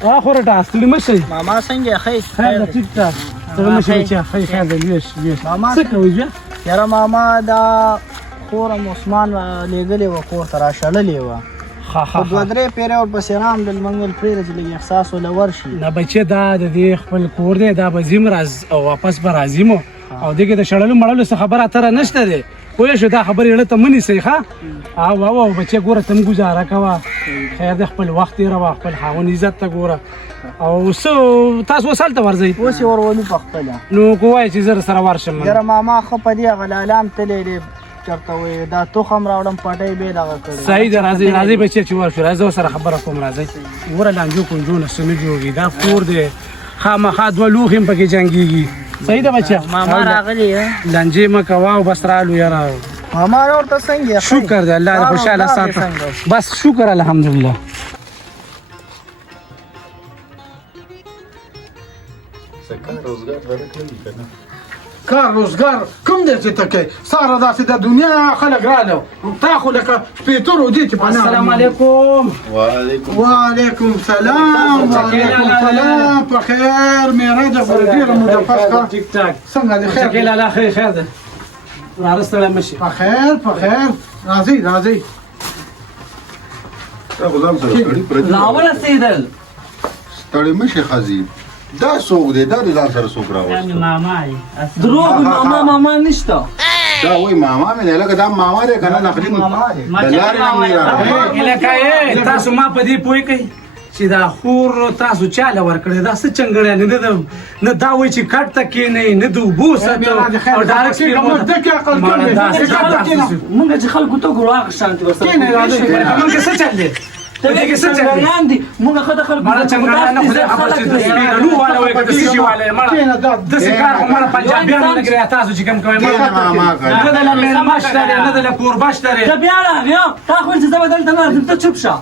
خورا ټاستلی مشي ماما څنګه خیر خیر ټیک ټاک ته مشي چې خیر دی ویش ماما څه کوي بیا یاره ماما دا خورم عثمان لېږلې وه کور ته راشړلې وه خو دوه درې پیرې ورپسې رامدل منګل پرېږده چې لږ احساس وله ورشي نه بچې دا د دې خپل کور دی دا به ځیم او واپس به راځي مو او دې کې د شړلو مړلو څه خبره اتره نشته دی پوه شو دا خبرې زړه ته مه نیسئ ښه او بچې ګوره ته هم ګزاره کوه خیر دی خپل وخت تېروه خپل خاوند عزت ته ګوره او څه تاسو اوس هلته ورځئ اوس یې ورولو په خپله نو که وایې چې زه درسره ورشم یاره ماما ښه په دې هغه لالام تللی دی چېرته وایي دا تخم راوړم پټۍ بې دغه کړی صحیح ده راځئ بچې چې ورشو راځئ ورسره خبره کوم راځئ ګوره لانجو کونجو نه څه نه جوړېږي دا کور دی خامخا دوه لوښي هم پکې جنګېږي صحیح ده بچه ماما راغلې لانجې مه کوه او بس رالو یاره ماما ورته څنګه شکر دی الله دې خوشحاله ساته بس شکر الحمدلله کار روزګار کوم دی چې ته کوې ساره داسې د دنیا خلک راله تا خو لکه شپېترو دي چې پناه السلام علیکم وعلیکم سلام وعلیکم سلام په خیر میرا جبر ډېره موده پس ټیک ټاک څنګه دی خیر شکیل الله خیر ده راستړی مشي په خیر راځئ راورسېدل ستړی مشي خزي دا څوک دی دا د ځان سره څوک راوسته ماما دروغ ماما نشته دا وایي ماما مې دی لکه دا ماما دی که نه نقلي د لارې نه مې راغلی لکه تاسو ما په دې پوه کوئ چې دا خور تاسو چاله ورکړی دا څه چنګړی نه دا وایي چې کټ ته کښېنئ نه د اوبو ساتو او ډارک مونږ چې خلکو ته ګورو هغه شانتې ورسره مونږ څه چل دی ته دې کې څنګهیان دي مونږ ښه د خلکو مړه چنګړیان نه خدای خبر چې د سپېرلو والا وایي که د سږي والا یې مړه داسې کار خو مړه پنجابیانو نه کوي تاسو چې کوم کوئ نه دله مېلمه شته دی نه دله کوربه شته دی ته بیا راغی تا خو چې زه به دلته نه راځم ته چوپ شه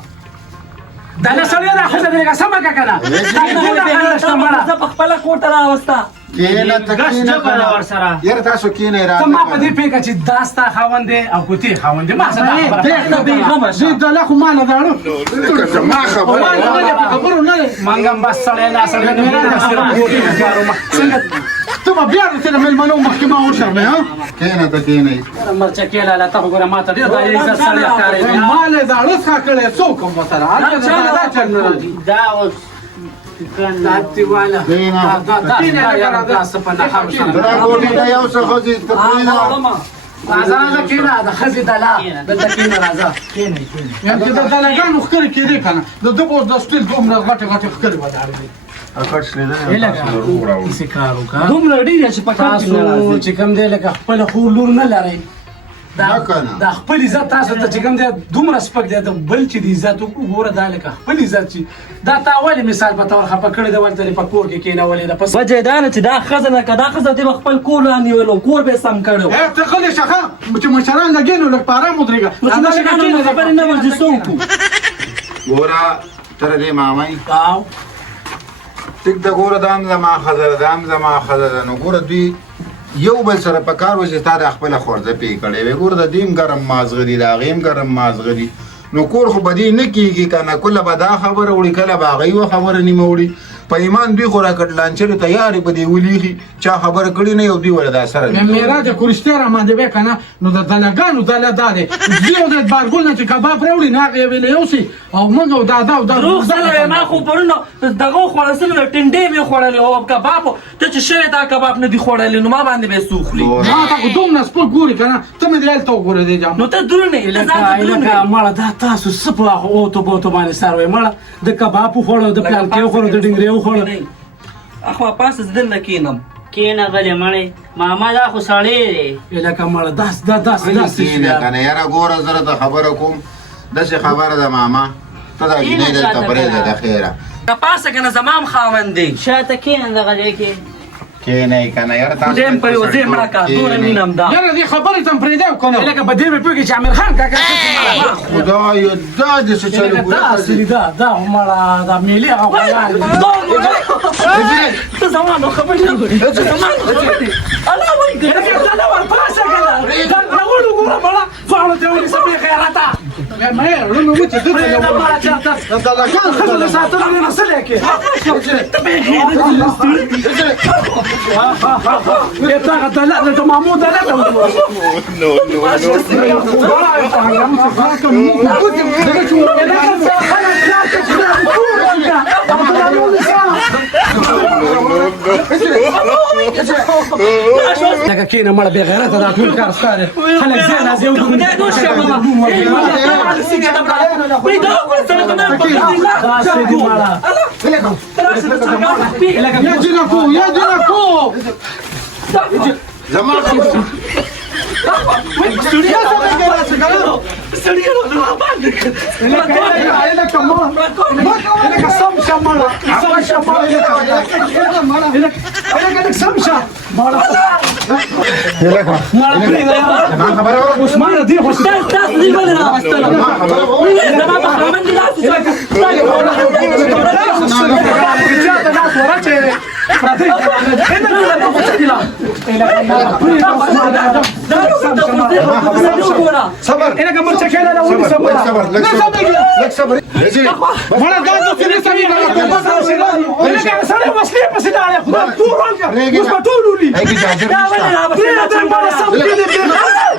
دا نه سړی دا ښځه دې لکه سمه که که نه زه په خپله کور ته راوسته کېنه ته کېنه یاره تاسو کېنئ ته ما په دې پوهېږه چې دا ستا خاوند دی او که ته خاوند دی ما څه دې دله خو ما نه داړو زما خبره منګ هم بس سړی ناسړی څنګه ته به بیا د سره مېلمنو مخکې ما وشرمې ها کېنه ته کېنئ مرچکې لاله ته خو ګوره ما ته ډېر دا عزت سړی ښکارېږي ما له داړه څخه کړی څوک هم ورسره هلته دا چل نه راځي دا اوس لاتي والا دا څه په نښه وشله دا ګوډې ته یو څه ښځې ته پرېږده راځه کېنه د ښځې دله دلته کېنه راځه یم چې د دلګانو ښکرې کېدې که نه د ده به اوس د سټیل دومره غټې ښکرې به داړې داسې کار وکړه دومره ډېر چې په کار کې نه تاسو راځي چې کوم دی لکه خپله خور لور نه لرئ نه کنه. دا خپل عزت تاسو ته چې کوم دی دومره سپک دی د بل چې د عزت وګوره دا لکه خپل عزت چې دا تا ولې مثال په طور خفه کړی دی ولې ته په کور کې کېنولې ده پس وجه یې دا نه چې دا ښځه نه که دا ښځه دې به خپل کور رانیولو کور به یې سم کړی و ته غلی شه ښه چې مشران لګېنو لږ په ارام ودرېږه نو چې مشرانو خبرې نه ورځي څه وکړو ګوره تر دې مامای او ټیک ده ګوره دا هم زما ښځه ده دا هم زما ښځه ده نو ګوره دوی یو بل سره په کار و چې تا د خپله خورځه پې کړې وې ګوره د دې هم ګرم مازغه دي د هغې هم ګرم مازغه دي نو کور خو به دې نه کېږي که نه کله به دا خبره وړي کله به هغه یوه خبره نیمه وړي په ایمان دوی خو راکټ لانچرې تیارې به دې ولیږي چا خبره کړې نه یو دوی ورله دا سره معراج که رښتیا راماندې وی که نه نو د دلګانو دله دا دی زه یو د بارګل نه چې کباب راوړي نو هغه یې ویله یوسي او موږ او دا دروغ سره ما خو پرون دغه خوړل سوي ټنډې مې خوړلې او کباب ته چې شوی دا کباب نه دي خوړلې نو ما باندې به څه وخوري ما ته خو دومره سپک ګوري که نه ته مې دې هلته وګوره دې جام نو ته درونې لکه مړه دا تاسو څه په هغه اوتو بوتو باندې سر وئ مړه د کباب وخوړه د پلانکې وخوړه د ډنګرې وخوړه اخوا پاس دل نه کینم کېنه غلې مړې ماما دا خو سړی دی لکه مړه داسې کېنه که نه یاره ګوره زه درته خبره کوم داسې خبره ده ماما ته دا جینۍ دلته پرېږده د خیره که پاسه که نه زما هم خاوند دی شاته کېنه دغه ځای کې کېنئ که نه یاره تاسو خدای م پرې وځې مړه که دومره مینه هم ده یاره دې خبرې ته م پرېږدی او که نه لکه په دې مې پوهېږي چې امیر خان کاکا خدایه دا داسې چلو داسې دي دا مړه دا مېلې هغه ته زما نو خبرې نه ګورې زما نو خبرې الله وایي ورپاسه که نه دا راوړو ګوره مړه ځوانو ته ونیسه بې خیرته مې رمه و چې دته یو دا لګان خزه ساتره نه سره کې ته غدلا ته محمود لا لکه کینه مړه بې غیرته دا ټول کار ستاره خلک زین از یو یا جنکو زما صبر انا كمان شكلها لو ولي صبر لك صبر وانا قاعد في سبيل انا قاعد اسوي وصليه بس لا على خدام طول مش بتقولوا لي هيك جاجر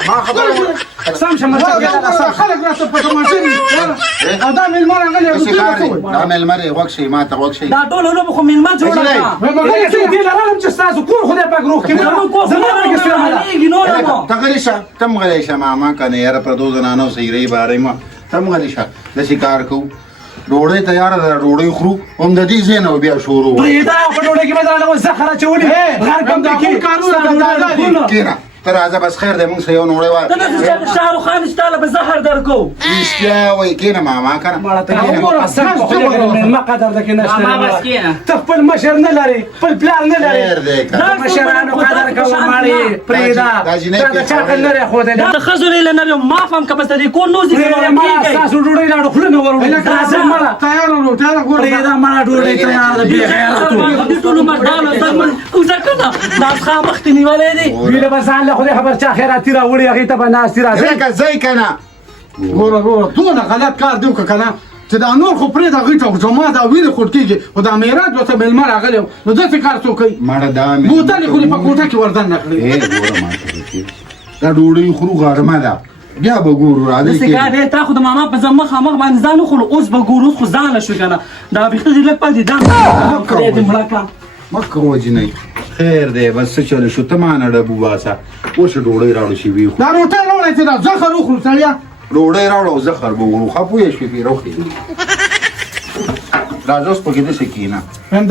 ما خبر سامش ما خلق راس بتماشين ادم المره غير عمل مري وقشي ما توقشي دا ټول له بخو من ما جوړه ما هي دي لرالم چې تاسو کور خدای پاک روح کې زموږ کې سره تغريشة تم غليشة ما كان يرى پردوزنا نو سيري باري ما تم غليشة د شکار کو ډوړې تیار ده ډوړې خرو هم د دې زینو بیا شروع دا په ډوړې کې بدل و زخره چولې غار کم کې قانون کینا تر ازه بس خیر ده موږ سيو نوړې وای دا شاهرخ خان ستاله به زهر درکو اشتیا وای کینا ما کنه ما قدر ده کې نشته تخپل مشر نه لري خپل پلان نه لري خیر ده دا مشرانو قدر کوي ماړي پریدا دا چا کله خو ده دا خزر له نه ما فهم که بس دې کو نو ذکر ما تاسو ډوړې راړو خل نه ورو لازم مړه تیار ګور پریدا ما ډوړې تیار ده به خیر دې ټول مردان زمون او ځکه دا ښه مخ نیولې دي ویله بزان له خدای خبر چا خیرات را وړي هغه ته بناس تیرا زکه زي کنه ګور دونه غلط کار دیو کنه چې دا نور خو پرې دا غیټه جمعه دا ویل خود کېږي او دا میراث وته بل مر راغلی نو داسې کار څوک کوي مړه دا مې بوتل خو په کوټه کې وردن نکړي ګوره ما ته دا ډوړې خرو غرمه ده بیا به ګورو را دي څنګه دې تا خو د ماما په زمخ مخ باندې ځان خو اوس به ګورو خو ځان شو کنه دا بيخته دې لک پدې دا دې مړه مکه وجنې خیر دی بس چل شو ته ما نه ډبو باسه اوس ډوړې راړو شي وی دا روټه راوړی چې دا زخر وخورو سړیا ډوړې راړو زخر به ورو خپوې شي پیروخي راځوس پکې د سکینه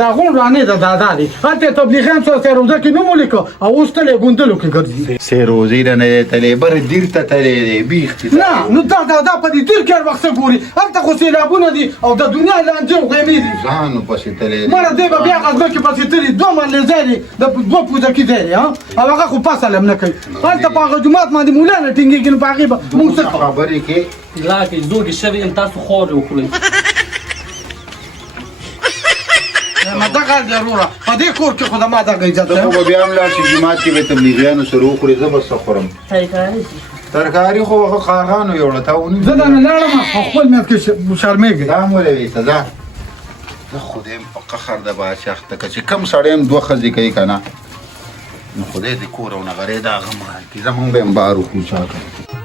دا غون رانه دا دادا دي هته تبلیغان څو سره روزه کې نو ملیکو او اوس ته ګوندلو کې ګرځي سه روزي نه تلې بر دیر ته تلې بیخ نه نو دا په دې تیر کې وخت ګوري هلته خو سیلابونه دي او د دنیا لانجه غیمې دي ځانو پسې تلې مړه دې بیا غزه کې پسې تلې دوه منځ لري د دوه پوزه کې دی ها او هغه خو پاسه لم نه کوي هلته په جمعات باندې مولانا ټینګي کې په هغه موږ څه خبرې کې لا کې زوګي شوی ان تاسو خور وکړئ ما دا کار ضروره په دې کور کې خو ما دا اجازه ته خو بیا هم لاړ شي جماعت کې به تبلیغیانو سره وخورې زه به څه خورم ترکاري خو هغه قاغانو یوړه تا ونی زه دا نه لاړم خپل مې کې شرمېږي دا مولې وي سزا زه خدایم په قهر د بادشاه ته چې کم سړیم دوه ښځې کوي که نه نو خدای دې کور او نغرې دا غم راکړي زمونږ به هم بار وکړو چا کوي